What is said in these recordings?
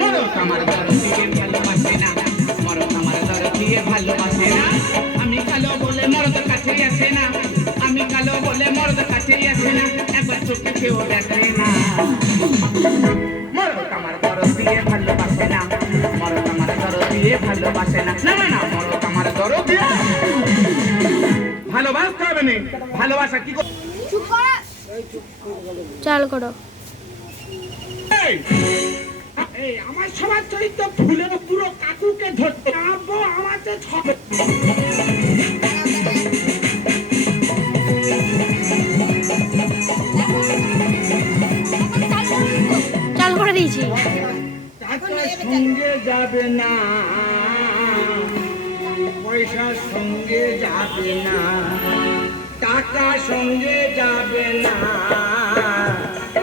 মরদ আমার দরদিকে ভালোবাসে না, মরদ আমার দরদিকে ভালোবাসে না। আমি কালো বলে মরদ কাছে আসে না, আমি কালো বলে মরদ কাছে আসে না, একবার চোখে কেউ দেখে না। মরদ আমার দরদিকে ভালোবাসে না, মরদ আমার দরদিকে ভালোবাসে না। না না না, মরদ আমার দরদিকে ভালোবাসতে হবে না। ভালোবাসা কি চাল করো। এই আমার সবার চরিত্র ফুলের পুরো কাকুকে ধরতে আব্বু আমাকে ছবে। চাল করে দিয়েছি। টাকা সঙ্গে যাবে না, পয়সা সঙ্গে যাবে না, টাকা সঙ্গে যাবে না,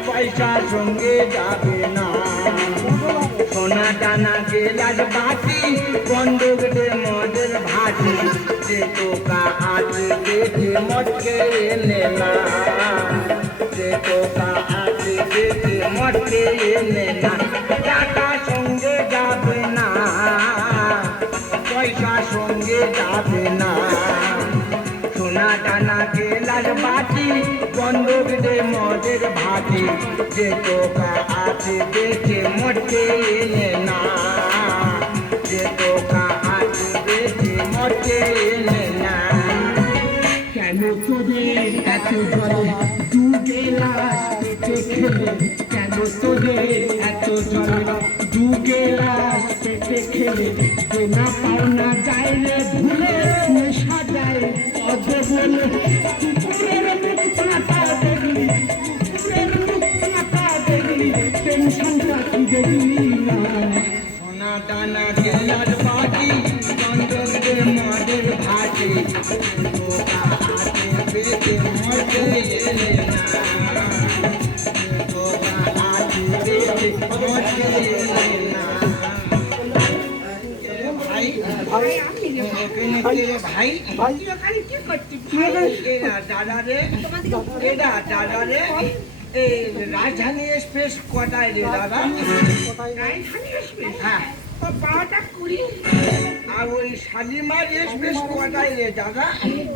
পয়সা সঙ্গে যাবে না। সোনা দানা গেলাস বাটি, বন্দুক দে মদের ভাটি, যে টোকা আছে দেখে মটকে এনে না, যে টোকা আছে দেখে মটকে এনে না। টাকা সঙ্গে যাবে না, পয়সা সঙ্গে যাবে না। সোনা দানা গেলাস বাটি, বন্দুক দে মদের ভাটি, যে টোকা আছে দেখে মটকে এনে না, যে টোকা আছে দেখে মটকে এনে না। কেন তোদের এত জলে দু গেলাস পেটে খেলে, কেন তোদের এত জলে দু গেলাস পেটে খেলে, দেনা পাওনা যায় রে ভুলে, নেশা যায় পদ বলে। কুকুরের মুখ কাঁটা দেখলি, কুকুরের মুখ কাঁটা দেখলি, টেনশনটা কি দেখলি না। সোনা দানা গেলার বাটি, চন্দ্রের মদের ভাটি, টোকা আছে পেটে মরতে এলে না, টোকা আছে পেটে মরতে এলে না। ভাই ভাই ভাই ভাই কি করছিস ভাই? এরা দাদা রে, এরা দাদা রে, এই রাজধানী এক্সপ্রেস কটায় রে দাদা? রাজধানী এক্সপ্রেস হ্যাঁ 12:20। আর ওই শালিমার এক্সপ্রেস কটায় রে দাদা?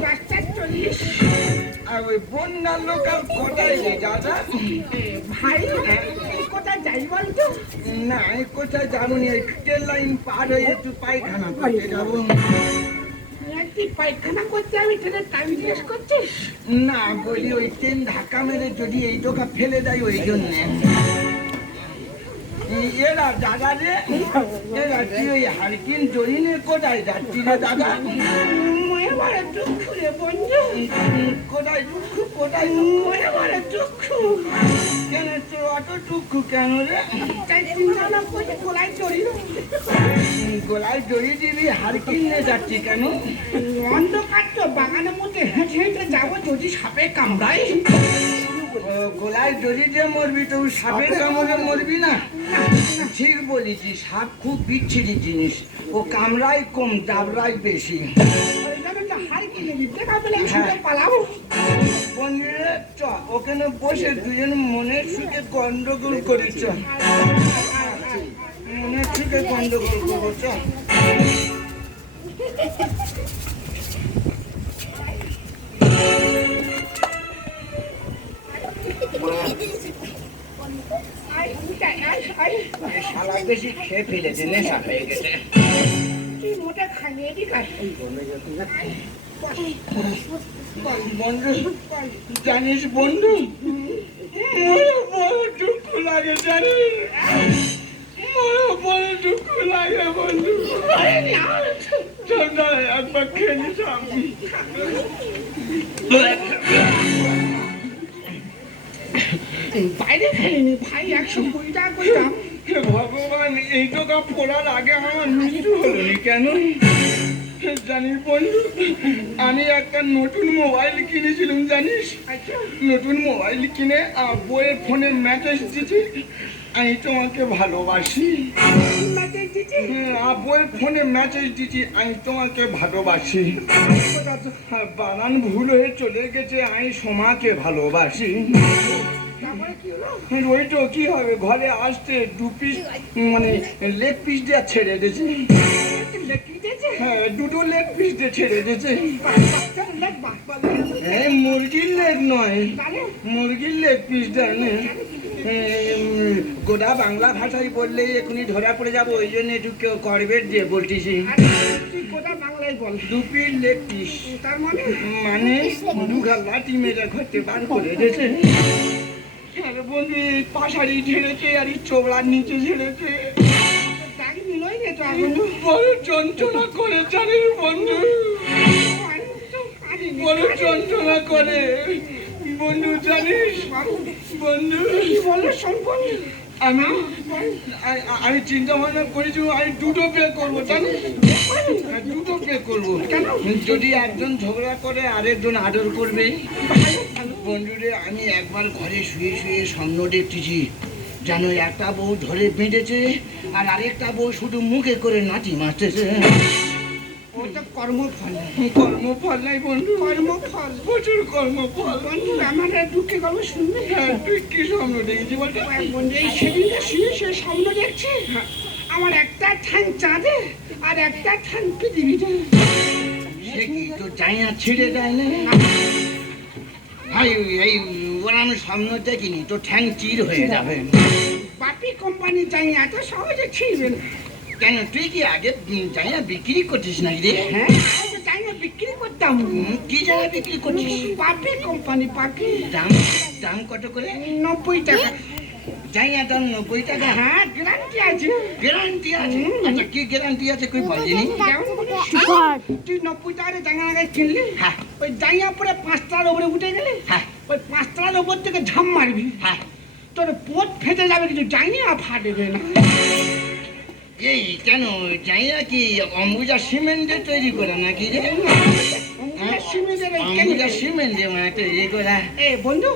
5:40। আর ওই বন্যার লোকাল কটায় রে দাদা? ভাই কোথায় যাই বলতো? না কোথায় যাবো নি, ট্রেন লাইন পার হয়ে একটু পায়খানা করতে যাবো। তুই পায়খানা করতে আমি ট্রেনের টাইম জিজ্ঞেস করছিস? না বলি ওই ট্রেন ধাক্কা মেরে যদি এই টোকা ফেলে দেয় ওই জন্যে। এরা দাদা রে, এরা কি ওই হারকিন জরিনে কোথায় যাচ্ছি রে দাদা? দুঃখ রে বন্ধু, কোথায় দুঃখ, কোথায় দুঃখ? কেন তোর অত দুঃখ কেন রে? গোলায় জড়ি দিবি, হারকিন নিয়ে যাচ্ছি কেন? অন্ধকার তো, বাগানের মধ্যে হেঁটে হেঁটে যাবো, যদি সাপে কামড়ায়। গোলায় জড়ি দিয়ে মরবি তো সাপের কামড়ে মরবি না? ঠিক বলেছি, সাপ খুব বিচ্ছিরি জিনিস, ও কামড়ায় কম, দাবড়ায় বেশি। চ ওখানে বসে দুজন মনের সুখে গন্ডগোল করি, চ মনের সুখে গন্ডগোল করবো, চ। শালা বেশি খেয়ে ফেলেছে, নেশা হয়ে গেছে। তুই মোটা খাইয়ে দি বন্ধু, জানিস বন্ধু, বড় দুঃখ লাগে জানিস, বড় দুঃখ লাগে বন্ধু। একবার খেয়ে নিতাম। বাইরে খাইনি ভাই, 120 টাকা করতাম। ভগবান, এই টোকা পড়ার আগে আমার মৃত্যু হলো কেন জানিস বন্ধু? আমি একটা নতুন মোবাইল কিনেছিলাম জানিস, নতুন মোবাইল কিনে বইয়ের ফোনে মেসেজ দিচ্ছি, আমি তোমাকে ভালোবাসি। বইয়ের ফোনে মেসেজ দিচ্ছি, আমি তোমাকে ভালোবাসি। বানান ভুল হয়ে চলে গেছে, আমি সোমাকে ভালোবাসি। তারপরে কি হলো? ওই তো কি হবে, ঘরে আসতে 2 পিস মানে লেগ পিস দিয়ে ছেড়ে দিয়েছে। লেগ কি দিয়েছে? হ্যাঁ, 2টো লেগ পিস দিয়ে ছেড়ে দিয়েছে। বাচ্চার লেগ বাবা। এই মুরগির লেগ নয়, তাহলে মুরগির লেগ পিস দেয় না। গোটা বাংলা ভাষায় বললেই এখনই ধরা পড়ে যাবো, ওই জন্য একটু কেউ করবেট দিয়ে বলতেছি। আরে তুই গোটা বাংলায় বল। 2 পিস লেগ পিস তার মানে মানে দুঘা লাঠি মেরে ঘরতে বার করে দিয়েছে। আরে বলবি পাশাড়ি ঝেড়েছে আর এই চোবড়ার নিচে ঝেড়েছে। দাগ নিলই রে তো এখন। বড় যন্ত্রণা করে জানিস বন্ধু, বড় যন্ত্রণা করে বন্ধু, জানিস বন্ধু। কি বললো সম্পূর্ণ? আমি চিন্তা ভাবনা করেছি আমি 2টো পে করবো, জানিস? 2টো পে করবো। কেন? যদি একজন ঝগড়া করে আরেকজন আদর করবে। বন্ধুরে আমি একবার ঘরে শুয়ে শুয়ে স্বপ্ন দেখতেছি, যেন একটা বউ ধরে বেঁধেছে আর আরেকটা বউ শুধু মুখে করে নাচি মারতেছে। ওটা কর্মফল। কর্মফল নাই বন্ধু, কর্মফল। প্রচুর কর্মফল। বন্ধু আমার দুঃখে গল্প শুনবে? হ্যাঁ, তুই কি স্বপ্ন দেখেছি বলতে? বন্ধু এই সেদিনকে শুয়ে সে স্বপ্ন দেখছি আমার একটা ঠান চাঁদে আর একটা ঠান পৃথিবীতে। সে কি তো যাই না ছিঁড়ে দেয় না? ভাই এই ওরা আমি স্বপ্ন দেখিনি, তো ঠ্যাং চির হয়ে যাবে। বাপি কোম্পানি যাই এত সহজে ছিড়বে না। কেন তুই কি আগে যাই না বিক্রি করছিস নাকি রে? হ্যাঁ আমি যাই না বিক্রি করতাম। কি জায়গায় বিক্রি করছিস? বাপি কোম্পানি বাপি। দাম দাম কত করে? 90 টাকা। যাই না দাম 90 টাকা? হ্যাঁ গ্যারান্টি আছে। গ্যারান্টি আছে? আচ্ছা কি গ্যারান্টি আছে কই বলিনি? যেমন বলিস, সুপার। তুই 90 টাকার জায়গা আগে কিনলি, হ্যাঁ ওই জায়গা পরে 5 তলার উপরে উঠে গেলে হ্যাঁ ওই 5 তলার উপর থেকে ঝাম মারবি, হ্যাঁ। তোর পোট ফেটে যাবে কিন্তু জায়গা ফাটবে না। এই কেন যাই না কি অম্বুজা সিমেন্টে তৈরি করে নাকি রে? সিমেন্টের অম্বুজা সিমেন্টে মানে তৈরি করা। এ বন্ধু